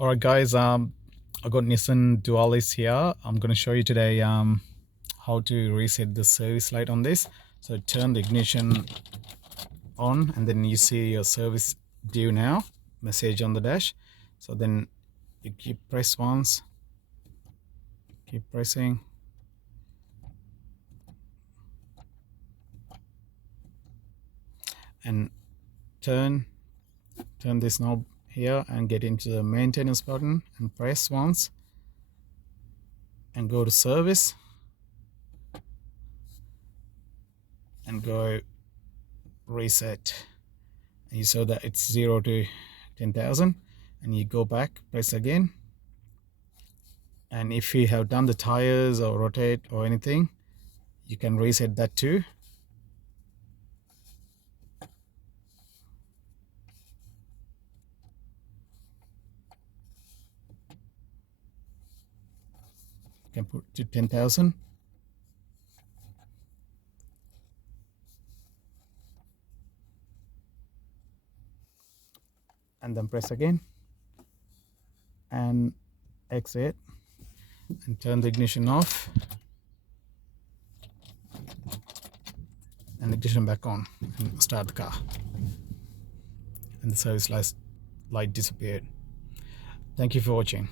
Alright guys, I got Nissan Dualis here. I'm going to show you today how to reset the service light on this. So turn the ignition on and then you see your service due now message on the dash. So then you keep press once, keep pressing, and turn this knob here and get into the maintenance button and press once and go to service and go reset, and you saw that it's 0 to 10,000, and you go back, press again, and if you have done the tires or rotate or anything, you can reset that too. You can put to 10,000. And then press again and exit and turn the ignition off and ignition back on and start the car, and the service light disappeared. Thank you for watching.